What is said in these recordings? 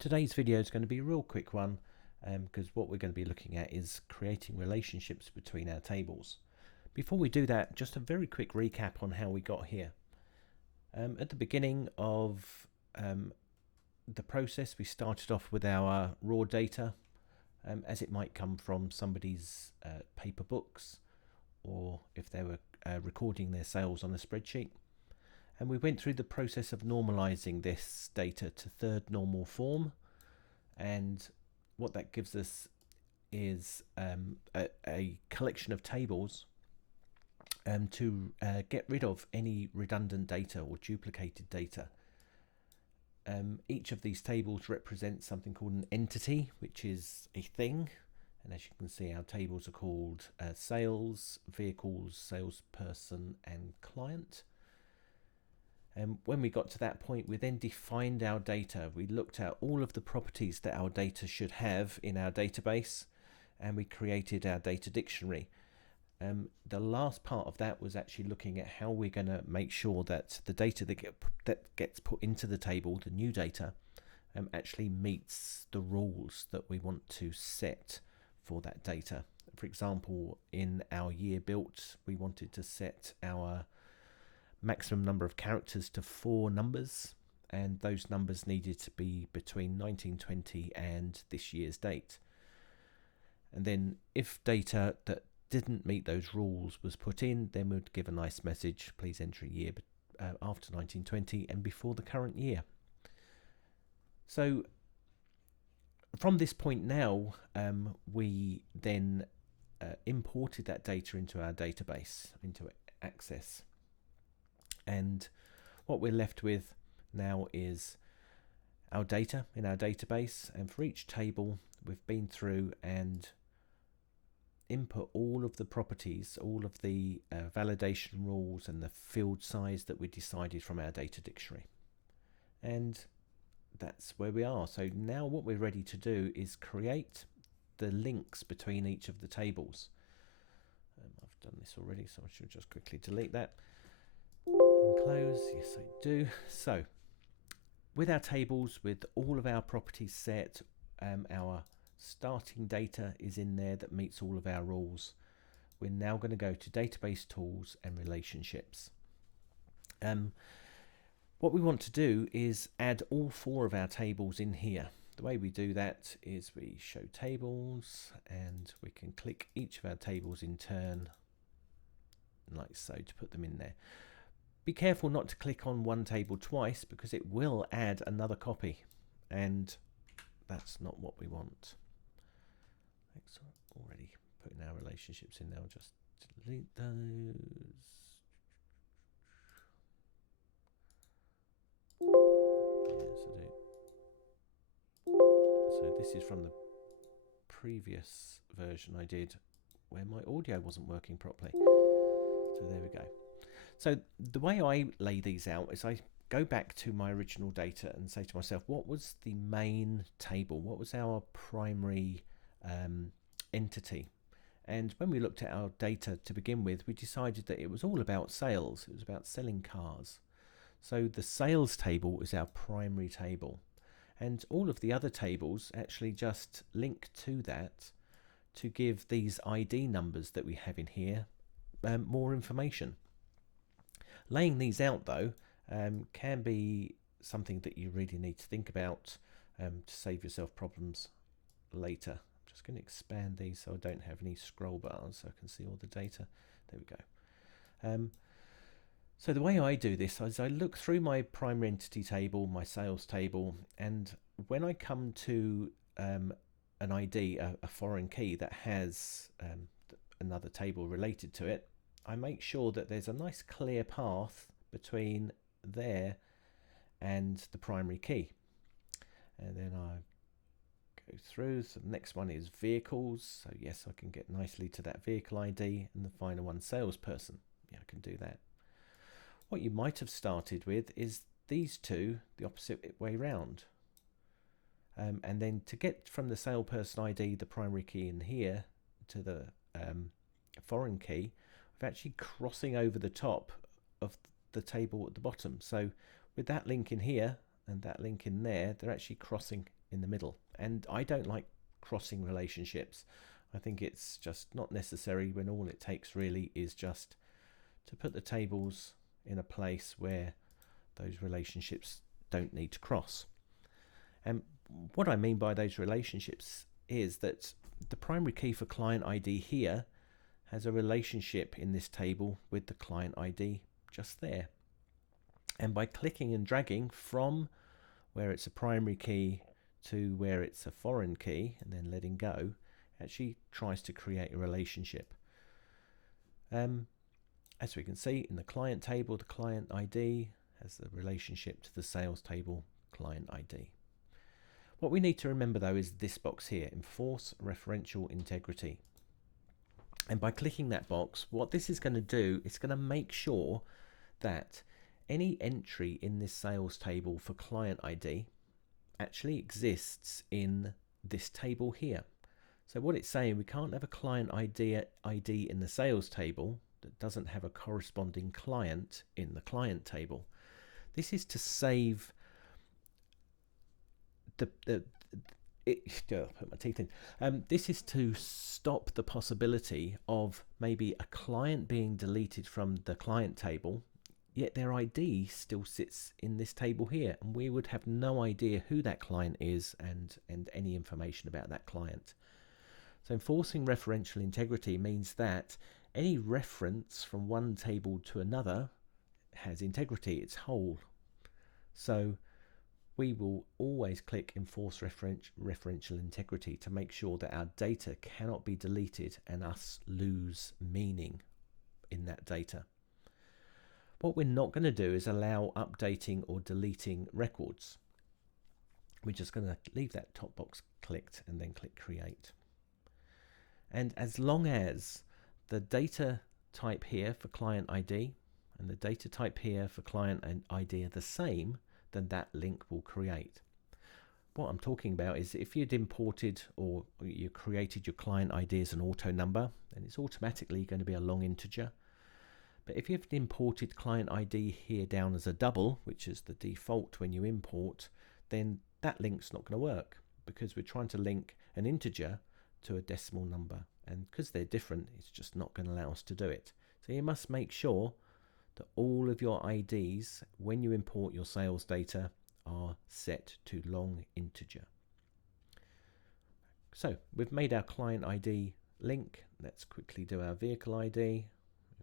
Today's video is going to be a real quick one because what we're going to be looking at is creating relationships between our tables. Before we do that, just a very quick recap on how we got here. At the beginning of the process, we started off with our raw data as it might come from somebody's paper books, or if they were recording their sales on a spreadsheet. And we went through the process of normalizing this data to third normal form, and what that gives us is a collection of tables to get rid of any redundant data or duplicated data. Each of these tables represents something called an entity, which is a thing, and as you can see, our tables are called sales, vehicles, salesperson, and client. And when we got to that point, we then defined our data. We looked at all of the properties that our data should have in our database, and we created our data dictionary. The last part of that was actually looking at how we're going to make sure that the data that gets put into the table, the new data, actually meets the rules that we want to set for that data. For example, in our year built, we wanted to set our maximum number of characters to 4 numbers, and those numbers needed to be between 1920 and this year's date. And then if data that didn't meet those rules was put in, then we'd give a nice message: please enter a year after 1920 and before the current year. So from this point now, we then imported that data into our database, into Access. And what we're left with now is our data in our database, and for each table we've been through and input all of the properties, all of the validation rules and the field size that we decided from our data dictionary. And that's where we are. So now what we're ready to do is create the links between each of the tables. I've done this already, so I should just quickly delete that. And close. Yes, I do. So with our tables, with all of our properties set, our starting data is in there that meets all of our rules. We're now going to go to database tools and relationships. What we want to do is add all 4 of our tables in here. The way we do that is we show tables, and we can click each of our tables in turn like so to put them in there. Be careful not to click on one table twice, because it will add another copy, and that's not what we want. Thanks for already putting our relationships in there. I'll just delete those. Yes, I do. So this is from the previous version I did where my audio wasn't working properly. So there we go. So the way I lay these out is I go back to my original data and say to myself, what was the main table? What was our primary entity? And when we looked at our data to begin with, we decided that it was all about sales. It was about selling cars. So the sales table is our primary table. And all of the other tables actually just link to that to give these ID numbers that we have in here more information. Laying these out, though, can be something that you really need to think about to save yourself problems later. I'm just going to expand these so I don't have any scroll bars so I can see all the data. There we go. So the way I do this is I look through my primary entity table, my sales table, and when I come to an ID, a foreign key that has another table related to it, I make sure that there's a nice clear path between there and the primary key. And then I go through. So the next one is vehicles. So yes, I can get nicely to that vehicle ID, and the final one, salesperson. Yeah, I can do that. What you might have started with is these two, the opposite way round. And then to get from the salesperson ID, the primary key in here, to the foreign key, we're actually crossing over the top of the table at the bottom. So with that link in here, and that link in there, they're actually crossing in the middle. And I don't like crossing relationships. I think it's just not necessary when all it takes really is just to put the tables in a place where those relationships don't need to cross. And what I mean by those relationships is that the primary key for client ID here has a relationship in this table with the client ID just there. And by clicking and dragging from where it's a primary key to where it's a foreign key and then letting go, actually tries to create a relationship. As we can see in the client table, the client ID has a relationship to the sales table client ID. What we need to remember though is this box here, enforce referential integrity. And by clicking that box, what this is going to do, it's going to make sure that any entry in this sales table for client ID actually exists in this table here. So what it's saying, we can't have a client ID in the sales table that doesn't have a corresponding client in the client table. This is to save put my teeth in. This is to stop the possibility of maybe a client being deleted from the client table, yet their ID still sits in this table here, and we would have no idea who that client is and any information about that client. So enforcing referential integrity means that any reference from one table to another has integrity, it's whole. So we will always click enforce referential integrity to make sure that our data cannot be deleted and us lose meaning in that data. What we're not going to do is allow updating or deleting records. We're just going to leave that top box clicked and then click create. And as long as the data type here for client ID and the data type here for client ID are the same, then that link will create. What I'm talking about is if you'd imported or you created your client ID as an auto number, then it's automatically going to be a long integer. But if you've imported client ID here down as a double, which is the default when you import, then that link's not going to work because we're trying to link an integer to a decimal number, and because they're different, it's just not going to allow us to do it. So you must make sure that all of your IDs, when you import your sales data, are set to long integer. So we've made our client ID link. Let's quickly do our vehicle ID,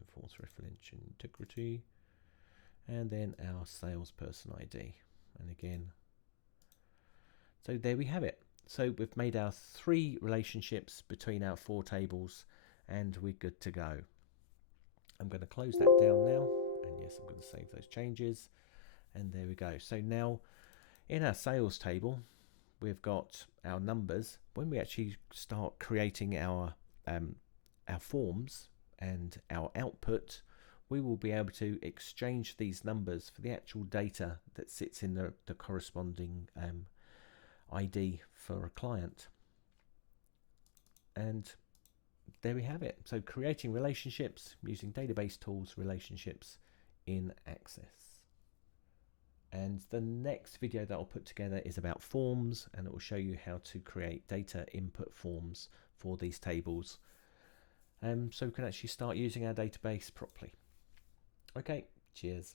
enforce referential integrity, and then our salesperson ID. And again, so there we have it. So we've made our 3 relationships between our 4 tables and we're good to go. I'm going to close that down now, and yes, I'm going to save those changes, and there we go. So now in our sales table we've got our numbers. When we actually start creating our forms and our output, we will be able to exchange these numbers for the actual data that sits in the corresponding ID for a client. And there we have it. So creating relationships using database tools, relationships in Access. And the next video that I'll put together is about forms, and it will show you how to create data input forms for these tables, so we can actually start using our database properly. Okay, cheers.